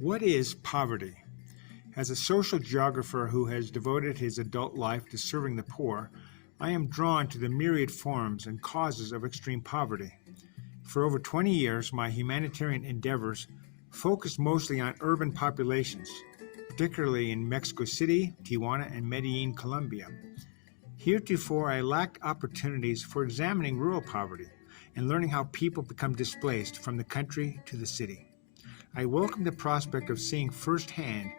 What is poverty? As a social geographer who has devoted his adult life to serving the poor, I am drawn to the myriad forms and causes of extreme poverty. For over 20 years, my humanitarian endeavors focused mostly on urban populations, particularly in Mexico City, Tijuana, and Medellin, Colombia. Heretofore, I lacked opportunities for examining rural poverty and learning how people become displaced from the country to the city. I welcome the prospect of seeing firsthand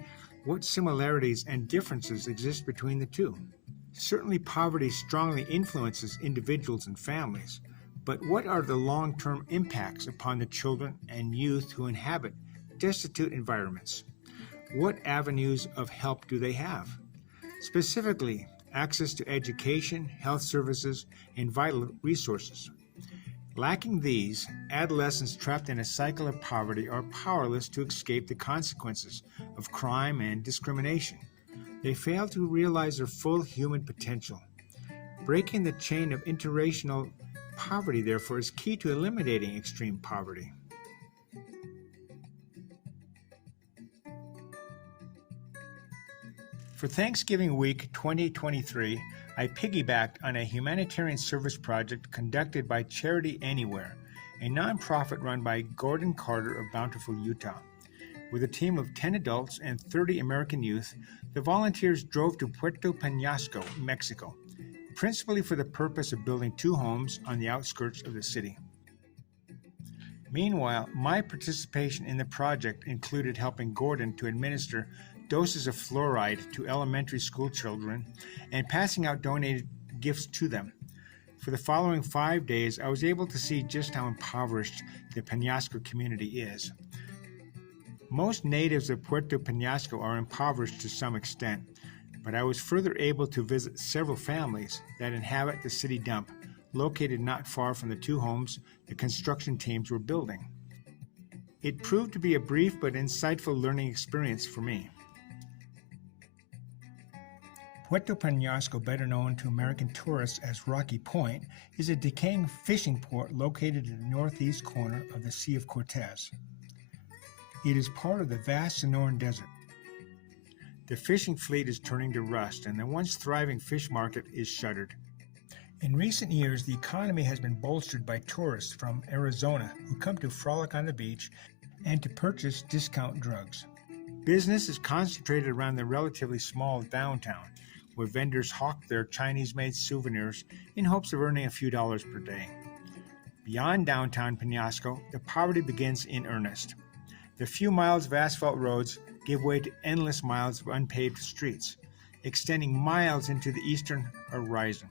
what similarities and differences exist between the two. Certainly, poverty strongly influences individuals and families, but what are the long-term impacts upon the children and youth who inhabit destitute environments? What avenues of help do they have? Specifically, access to education, health services, and vital resources. Lacking these, adolescents trapped in a cycle of poverty are powerless to escape the consequences of crime and discrimination. They fail to realize their full human potential. Breaking the chain of interracial poverty, therefore, is key to eliminating extreme poverty. For Thanksgiving week 2023, I piggybacked on a humanitarian service project conducted by Charity Anywhere, a nonprofit run by Gordon Carter of Bountiful, Utah. With a team of 10 adults and 30 American youth, the volunteers drove to Puerto Penasco, Mexico, principally for the purpose of building 2 homes on the outskirts of the city. Meanwhile, my participation in the project included helping Gordon to administer doses of fluoride to elementary school children and passing out donated gifts to them. For the following 5 days, I was able to see just how impoverished the Penasco community is. Most natives of Puerto Penasco are impoverished to some extent, but I was further able to visit several families that inhabit the city dump, located not far from the 2 homes the construction teams were building. It proved to be a brief but insightful learning experience for me. Puerto Penasco, better known to American tourists as Rocky Point, is a decaying fishing port located in the northeast corner of the Sea of Cortez. It is part of the vast Sonoran Desert. The fishing fleet is turning to rust, and the once thriving fish market is shuttered. In recent years, the economy has been bolstered by tourists from Arizona who come to frolic on the beach and to purchase discount drugs. Business is concentrated around the relatively small downtown, where vendors hawk their Chinese-made souvenirs in hopes of earning a few dollars per day. Beyond downtown Penasco, the poverty begins in earnest. The few miles of asphalt roads give way to endless miles of unpaved streets, extending miles into the eastern horizon.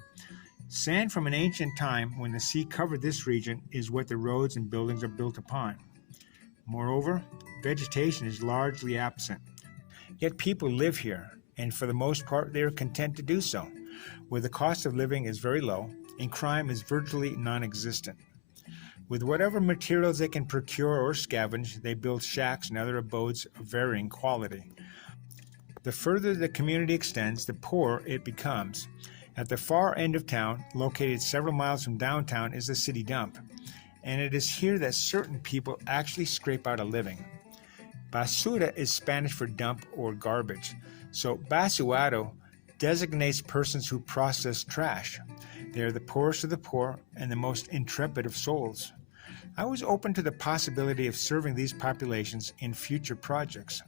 Sand from an ancient time when the sea covered this region is what the roads and buildings are built upon. Moreover, vegetation is largely absent. Yet people live here, and for the most part they are content to do so, where the cost of living is very low and crime is virtually non-existent. With whatever materials they can procure or scavenge, they build shacks and other abodes of varying quality. The further the community extends, the poorer it becomes. At the far end of town, located several miles from downtown, is the city dump, and it is here that certain people actually scrape out a living. Basura is Spanish for dump or garbage, so basuaro designates persons who process trash. They are the poorest of the poor and the most intrepid of souls. I was open to the possibility of serving these populations in future projects.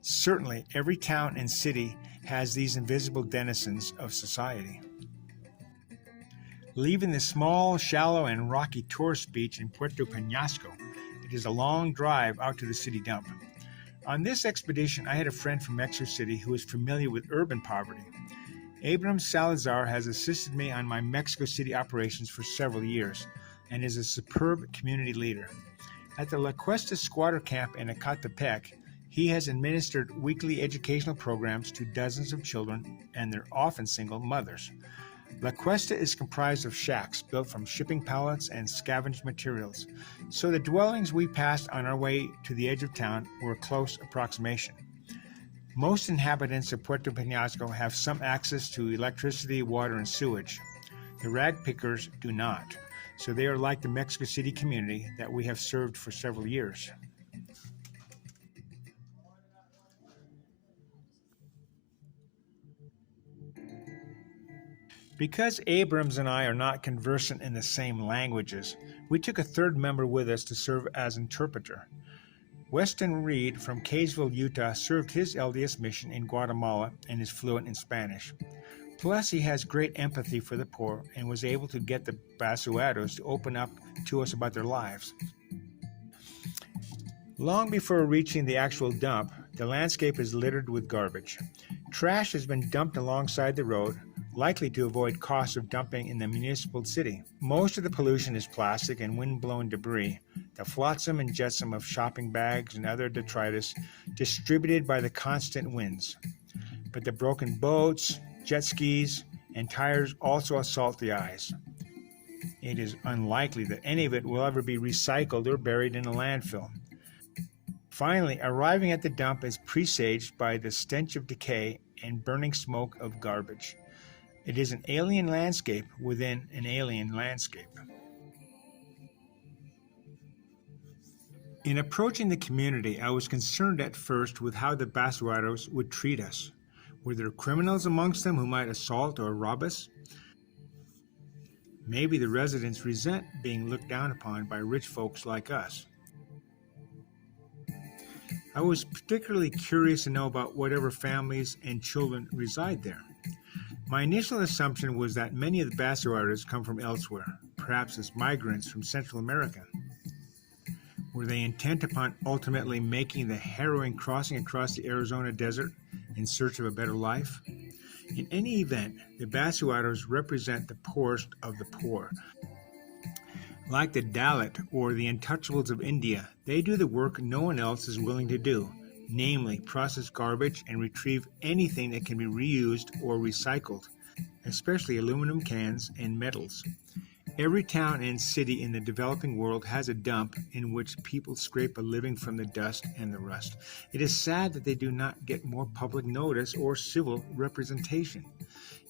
Certainly, every town and city has these invisible denizens of society. Leaving the small, shallow, and rocky tourist beach in Puerto Penasco, it is a long drive out to the city dump. On this expedition, I had a friend from Mexico City who is familiar with urban poverty. Abraham Salazar has assisted me on my Mexico City operations for several years and is a superb community leader. At the La Cuesta squatter camp in Ecatepec, he has administered weekly educational programs to dozens of children and their often single mothers. La Cuesta is comprised of shacks built from shipping pallets and scavenged materials, so the dwellings we passed on our way to the edge of town were a close approximation. Most inhabitants of Puerto Penasco have some access to electricity, water, and sewage. The ragpickers do not, so they are like the Mexico City community that we have served for several years. Because Abrams and I are not conversant in the same languages, we took a third member with us to serve as interpreter. Weston Reed from Kaysville, Utah served his LDS mission in Guatemala and is fluent in Spanish. Plus, he has great empathy for the poor and was able to get the basuaros to open up to us about their lives. Long before reaching the actual dump, the landscape is littered with garbage. Trash has been dumped alongside the road, likely to avoid costs of dumping in the municipal city. Most of the pollution is plastic and wind-blown debris, the flotsam and jetsam of shopping bags and other detritus distributed by the constant winds. But the broken boats, jet skis, and tires also assault the eyes. It is unlikely that any of it will ever be recycled or buried in a landfill. Finally, arriving at the dump is presaged by the stench of decay and burning smoke of garbage. It is an alien landscape within an alien landscape. In approaching the community, I was concerned at first with how the basuaros would treat us. Were there criminals amongst them who might assault or rob us? Maybe the residents resent being looked down upon by rich folks like us. I was particularly curious to know about whatever families and children reside there. My initial assumption was that many of the basuaros come from elsewhere, perhaps as migrants from Central America. Were they intent upon ultimately making the harrowing crossing across the Arizona desert in search of a better life? In any event, the basuaros represent the poorest of the poor. Like the Dalit or the untouchables of India, they do the work no one else is willing to do, namely process garbage and retrieve anything that can be reused or recycled, especially aluminum cans and metals. Every town and city in the developing world has a dump in which people scrape a living from the dust and the rust. It is sad that they do not get more public notice or civil representation,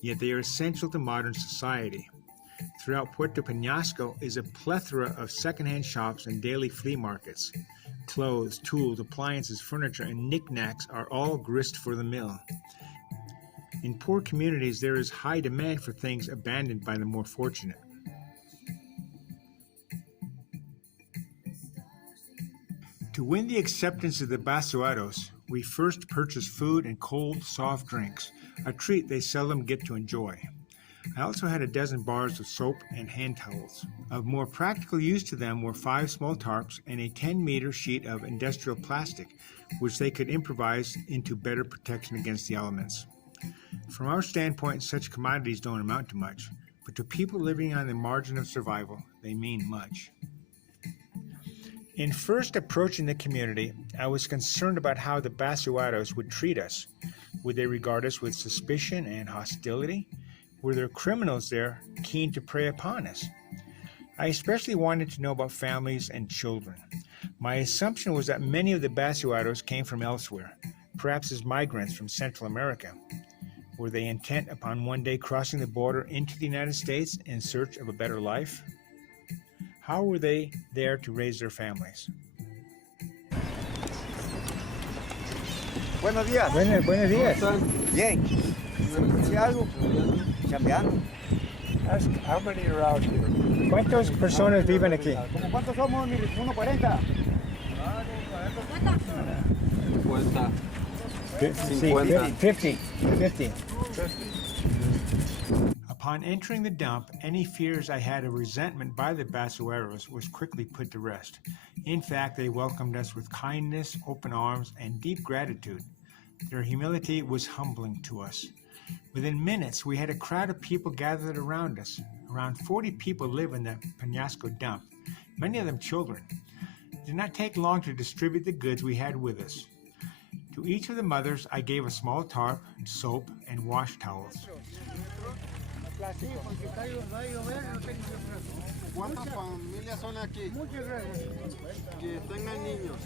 yet they are essential to modern society. Throughout Puerto Penasco is a plethora of secondhand shops and daily flea markets. Clothes, tools, appliances, furniture, and knickknacks are all grist for the mill. In poor communities, there is high demand for things abandoned by the more fortunate. To win the acceptance of the basuaros, we first purchase food and cold, soft drinks, a treat they seldom get to enjoy. I also had a dozen bars of soap and hand towels. Of more practical use to them were 5 small tarps and a 10-meter sheet of industrial plastic, which they could improvise into better protection against the elements. From our standpoint, such commodities don't amount to much, but to people living on the margin of survival, they mean much. In first approaching the community, I was concerned about how the basuaros would treat us. Would they regard us with suspicion and hostility? Were there criminals there keen to prey upon us? I especially wanted to know about families and children. My assumption was that many of the basuaros came from elsewhere, perhaps as migrants from Central America. Were they intent upon one day crossing the border into the United States in search of a better life? How were they there to raise their families? Buenos días. Buenos días. Bien. ¿Sí algo? Cambiando. Ask how many are out here? ¿Cuántas personas viven aquí? ¿Cuántos somos? 1.40. 50. Upon entering the dump, any fears I had of resentment by the basuaros was quickly put to rest. In fact, they welcomed us with kindness, open arms, and deep gratitude. Their humility was humbling to us. Within minutes, we had a crowd of people gathered around us. Around 40 people live in the Penasco dump, many of them children. It did not take long to distribute the goods we had with us. To each of the mothers, I gave a small tarp, soap, and wash towels. ¿Cuántas familias son aquí? Muchas gracias. Que tengan niños.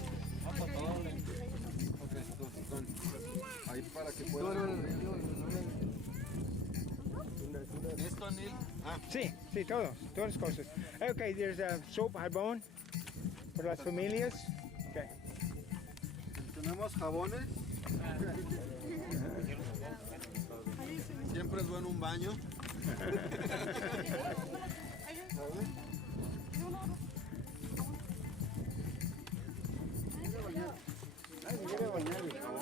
Ahí para que puedan. ¿Esto, Neil? Sí, todas las cosas. Okay, there's a soap, jabón, para las familias. Okay. Tenemos jabones. Siempre es bueno un baño.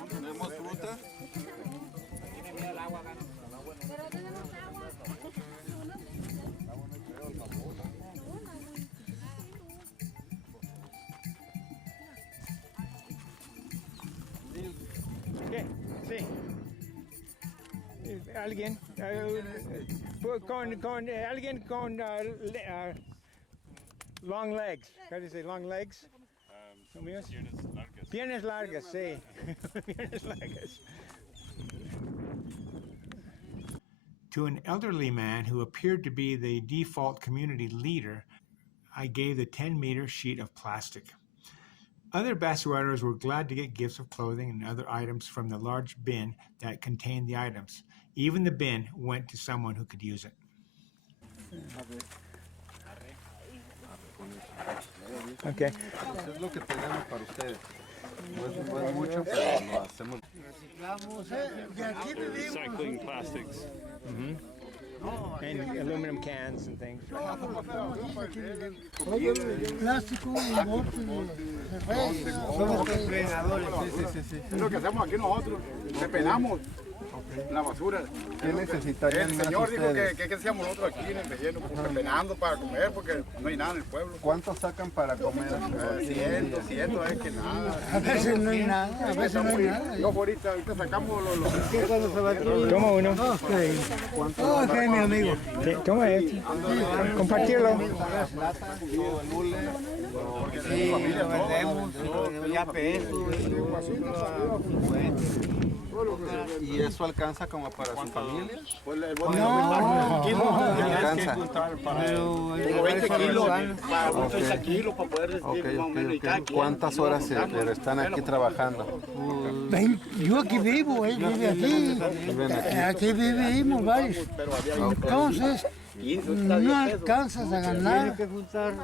Tenemos fruta. ¿Qué? Sí. Alguien alguien con long legs. How do you say long legs? Piernas largas. Piernas largas, sí. Piernas largas. To an elderly man who appeared to be the default community leader, I gave the 10-meter sheet of plastic. Other basuaros were glad to get gifts of clothing and other items from the large bin that contained the items. Even the bin went to someone who could use it. Okay. Eso es lo que tenemos para ustedes. No es mucho, pero lo hacemos. Recycling plastics. And aluminum cans and things. Plástico y bote de somos depredadores. Sí. Es lo que hacemos aquí nosotros, depelamos la basura. ¿Qué necesitarían El más señor dijo ustedes? que hacíamos nosotros aquí en el relleno, pues, depenando para comer, porque no hay nada en el pueblo. ¿Cuánto sacan para comer? 100, 200, es que nada. A veces no hay nada, a veces no hay nada. Yo ahorita sacamos los... Toma uno. Ok, mi amigo. Sí, toma este. Compartirlo. Sí, lo vendemos, ya peso. ¿Y eso alcanza como para su familia? No, Alcanza. pero Como 20 kilos, para un 30 kilos, para poder recibir más o menos. ¿Cuántas horas están aquí trabajando? yo aquí vivo, él vive aquí. Aquí vivimos varios. Entonces, no alcanzas a ganar. Tienes que juntar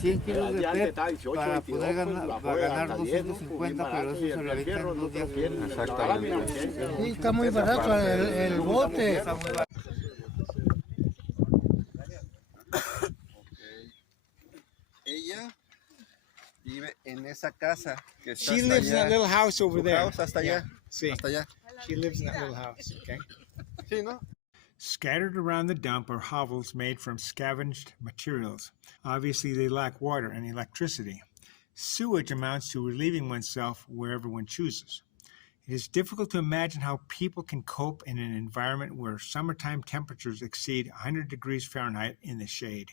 100 kilos de PET para poder ganar 250, pero eso se realiza en 2 días. Exactamente. Sí, está muy barato el bote. Ella vive en esa casa que está She hasta lives in allá. that little house over Su there. house hasta allá. Sí. Hasta allá. She lives in that little house, okay? Sí, ¿no? Scattered around the dump are hovels made from scavenged materials. Obviously, they lack water and electricity. Sewage amounts to relieving oneself wherever one chooses. It is difficult to imagine how people can cope in an environment where summertime temperatures exceed 100 degrees Fahrenheit in the shade.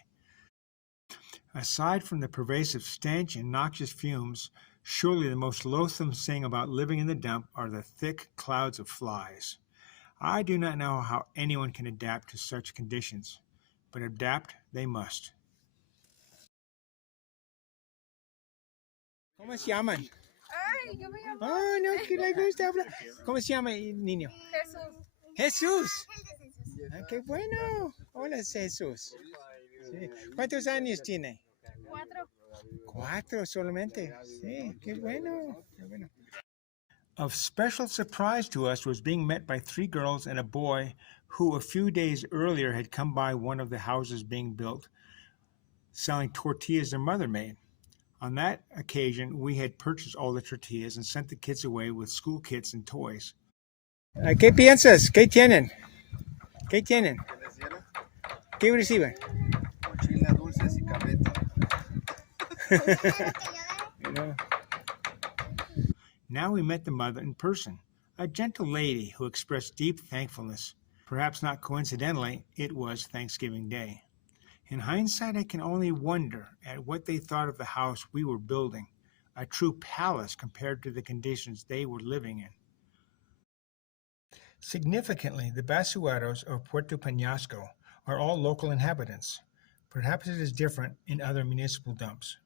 Aside from the pervasive stench and noxious fumes, surely the most loathsome thing about living in the dump are the thick clouds of flies. I do not know how anyone can adapt to such conditions, but adapt they must. ¿Cómo se llaman? Ay, yo me llamo Oh, no, que le gusta hablar. ¿Cómo se llama el niño? Jesús. Jesús. Ah, qué bueno. Hola, Jesús. Sí. ¿Cuántos años tiene? 4. 4 solamente. Sí, qué bueno. Qué bueno. Of special surprise to us was being met by 3 girls and a boy who a few days earlier had come by one of the houses being built, selling tortillas their mother made. On that occasion, we had purchased all the tortillas and sent the kids away with school kits and toys. ¿Qué piensas? ¿Qué tienen? ¿Qué tienen? ¿Qué reciben? Mochila, dulces y carreta. Now we met the mother in person, a gentle lady who expressed deep thankfulness. Perhaps not coincidentally, it was Thanksgiving Day. In hindsight, I can only wonder at what they thought of the house we were building, a true palace compared to the conditions they were living in. Significantly, the basuaros of Puerto Penasco are all local inhabitants. Perhaps it is different in other municipal dumps.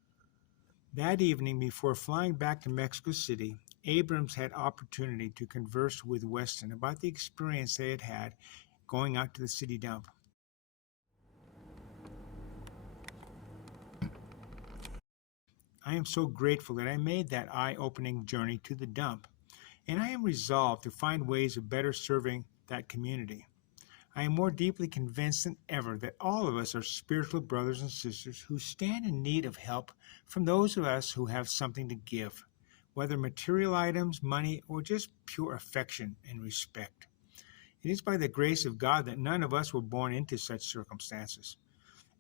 That evening, before flying back to Mexico City, Abrams had opportunity to converse with Weston about the experience they had had going out to the city dump. I am so grateful that I made that eye-opening journey to the dump, and I am resolved to find ways of better serving that community. I am more deeply convinced than ever that all of us are spiritual brothers and sisters who stand in need of help from those of us who have something to give, whether material items, money, or just pure affection and respect. It is by the grace of God that none of us were born into such circumstances.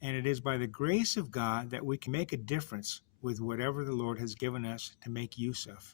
And it is by the grace of God that we can make a difference with whatever the Lord has given us to make use of.